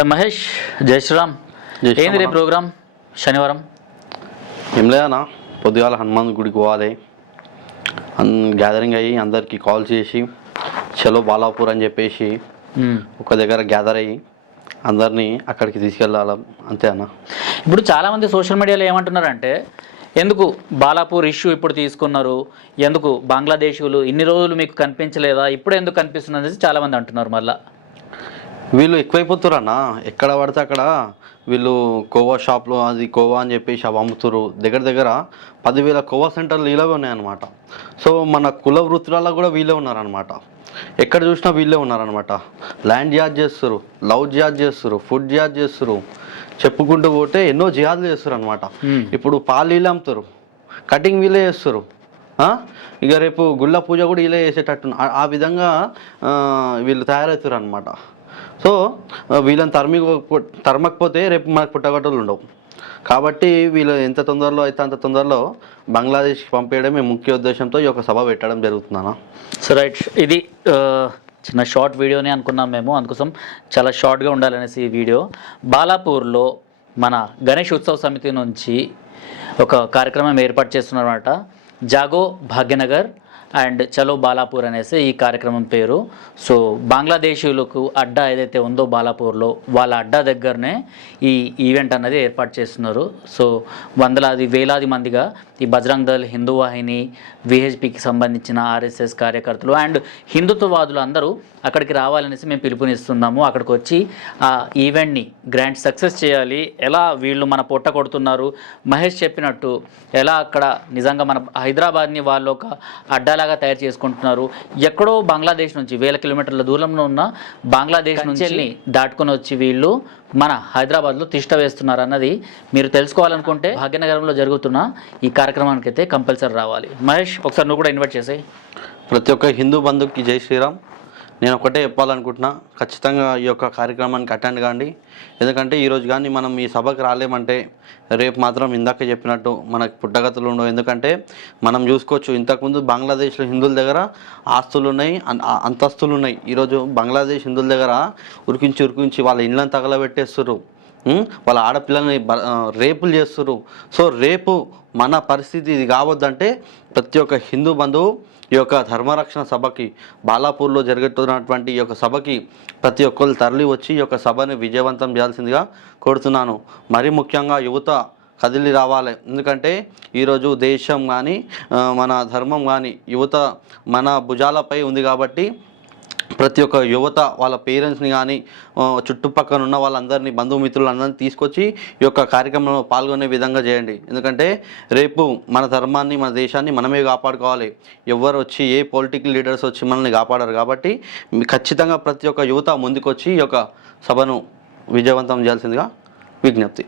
మహేష్ జై శ్రీరామ్ ఏంది రే. ప్రోగ్రామ్? శనివారం. ఏం లేదన్నా పొద్దుగాల హనుమాన్ గుడికి పోవాలి. గ్యాదరింగ్ అయ్యి అందరికీ కాల్ చేసి చలో బాలాపూర్ అని చెప్పేసి. ఒక దగ్గర గ్యాదర్ అయ్యి అందరినీ అక్కడికి తీసుకెళ్ళాలి. అంతే అన్న. ఇప్పుడు చాలామంది సోషల్ మీడియాలో ఏమంటున్నారంటే ఎందుకు బాలాపూర్ ఇష్యూ ఇప్పుడు తీసుకున్నారు? ఎందుకు బంగ్లాదేశీయులు ఇన్ని రోజులు మీకు కనిపించలేదా? ఇప్పుడు ఎందుకు కనిపిస్తుంది? అనేసి చాలామంది అంటున్నారు మళ్ళా. వీళ్ళు ఎక్కువైపోతున్నారు అన్న ఎక్కడ పడితే అక్కడ వీళ్ళు కోవా షాప్లో అది కోవా అని చెప్పేసి అవి అమ్ముతురు. దగ్గర దగ్గర పదివేల కోవా సెంటర్లు ఇలాగే ఉన్నాయన్నమాట. సో మన కుల వృత్తులలో కూడా వీళ్ళే ఉన్నారనమాట ఎక్కడ చూసినా వీళ్ళే ఉన్నారనమాట ల్యాండ్ జియాద్ చేస్తారు లవ్ జియాద్ చేస్తారు ఫుడ్ జియాద్ చేస్తారు. చెప్పుకుంటూ పోతే ఎన్నో జియాద్లు చేస్తారు అనమాట. ఇప్పుడు పాలు వీళ్ళే అమ్ముతారు. కటింగ్ వీళ్ళే చేస్తారు? ఇక రేపు గుళ్ళ పూజ కూడా వీళ్ళే చేసేటట్టు. ఆ- విధంగా వీళ్ళు తయారవుతారు అనమాట సో వీళ్ళని తరిమి తరమకపోతే రేపు మనకు పుట్టగొట్టలు ఉండవు. కాబట్టి వీళ్ళు ఎంత తొందరలో అయితే అంత తొందరలో బంగ్లాదేశ్కి పంపేయడమే ముఖ్య ఉద్దేశంతో ఈ యొక్క సభ పెట్టడం జరుగుతుందన్న సో రైట్ ఇది చిన్న షార్ట్ వీడియోనే అనుకున్నాం మేము. అందుకోసం చాలా షార్ట్గా ఉండాలనేసి ఈ వీడియో. బాలాపూర్లో మన గణేష్ ఉత్సవ సమితి నుంచి ఒక కార్యక్రమం ఏర్పాటు చేస్తున్నారన్నమాట. జాగో భాగ్యనగర్ అండ్ చలో బాలాపూర్ అనేసి ఈ కార్యక్రమం పేరు. సో బంగ్లాదేశీయులకు అడ్డా ఏదైతే ఉందో బాలాపూర్లో వాళ్ళ అడ్డా దగ్గరనే ఈ ఈవెంట్ అనేది ఏర్పాటు చేస్తున్నారు. సో వందలాది వేలాది మందిగా ఈ బజరంగ్ దళ్ హిందూ వాహిని విహెచ్పికి సంబంధించిన ఆర్ఎస్ఎస్ కార్యకర్తలు అండ్ హిందుత్వవాదులు అందరూ అక్కడికి రావాలనేసి మేము పిలుపునిస్తున్నాము. అక్కడికి వచ్చి ఆ ఈవెంట్ని గ్రాండ్ సక్సెస్ చేయాలి. ఎలా వీళ్ళు మన పొట్ట కొడుతున్నారు? మహేష్ చెప్పినట్టు ఎలా అక్కడ నిజంగా మన హైదరాబాద్ని వాళ్ళు ఒక అడ్డాలాగా తయారు చేసుకుంటున్నారు. ఎక్కడో బంగ్లాదేశ్ నుంచి వేల కిలోమీటర్ల దూరంలో ఉన్న బంగ్లాదేశ్ నుంచి దాటుకొని వచ్చి వీళ్ళు మన హైదరాబాద్లో తిష్ట వేస్తున్నారు అన్నది మీరు తెలుసుకోవాలనుకుంటే భాగ్యనగరంలో జరుగుతున్న ఈ కార్యక్రమానికి అయితే కంపల్సరీ రావాలి. మహేష్ ఒకసారి నువ్వు కూడా ఇన్వైట్ చేసాయి. ప్రతి ఒక్క హిందూ బంధువుకి జై శ్రీరామ్. నేను ఒకటే చెప్పాలనుకుంటున్నా ఖచ్చితంగా ఈ యొక్క కార్యక్రమానికి అటెండ్ కాండి. ఎందుకంటే ఈరోజు కానీ మనం ఈ సభకు రాలేమంటే రేపు మాత్రం ఇందాక చెప్పినట్టు మనకు పుట్టగతులు ఉండవు. ఎందుకంటే మనం చూసుకోవచ్చు ఇంతకుముందు బంగ్లాదేశ్లో హిందువుల దగ్గర ఆస్తులు ఉన్నాయి అన్- అంతస్తులు ఉన్నాయి. ఈరోజు బంగ్లాదేశ్ హిందువుల దగ్గర ఉరికించి ఉరికించి వాళ్ళ ఇళ్ళని తగలబెట్టేస్తున్నారు వాళ్ళ ఆడపిల్లల్ని రేపులు చేస్తున్నారు సో రేపు మన పరిస్థితి ఇది కావద్దంటే ప్రతి ఒక్క హిందూ బంధువు ఈ యొక్క ధర్మరక్షణ సభకి బాలాపూర్లో జరుగుతున్నటువంటి ఈ యొక్క సభకి ప్రతి ఒక్కరు తరలి వచ్చి ఈ యొక్క సభని విజయవంతం చేయాల్సిందిగా కోరుతున్నాను. మరీ ముఖ్యంగా యువత కదిలి రావాలి. ఎందుకంటే ఈరోజు దేశం కానీ మన ధర్మం కానీ యువత మన భుజాలపై ఉంది కాబట్టి ప్రతి ఒక్క యువత వాళ్ళ పేరెంట్స్ని కానీ చుట్టుపక్కల ఉన్న వాళ్ళందరినీ బంధుమిత్రులందరినీ తీసుకొచ్చి ఈ యొక్క కార్యక్రమంలో పాల్గొనే విధంగా చేయండి. ఎందుకంటే రేపు మన ధర్మాన్ని మన దేశాన్ని మనమే కాపాడుకోవాలి. ఎవరు వచ్చి ఏ పొలిటికల్ లీడర్స్ వచ్చి మనల్ని కాపాడరు కాబట్టి ఖచ్చితంగా ప్రతి ఒక్క యువత ముందుకొచ్చి ఈ యొక్క సభను విజయవంతం చేయాల్సిందిగా విజ్ఞప్తి.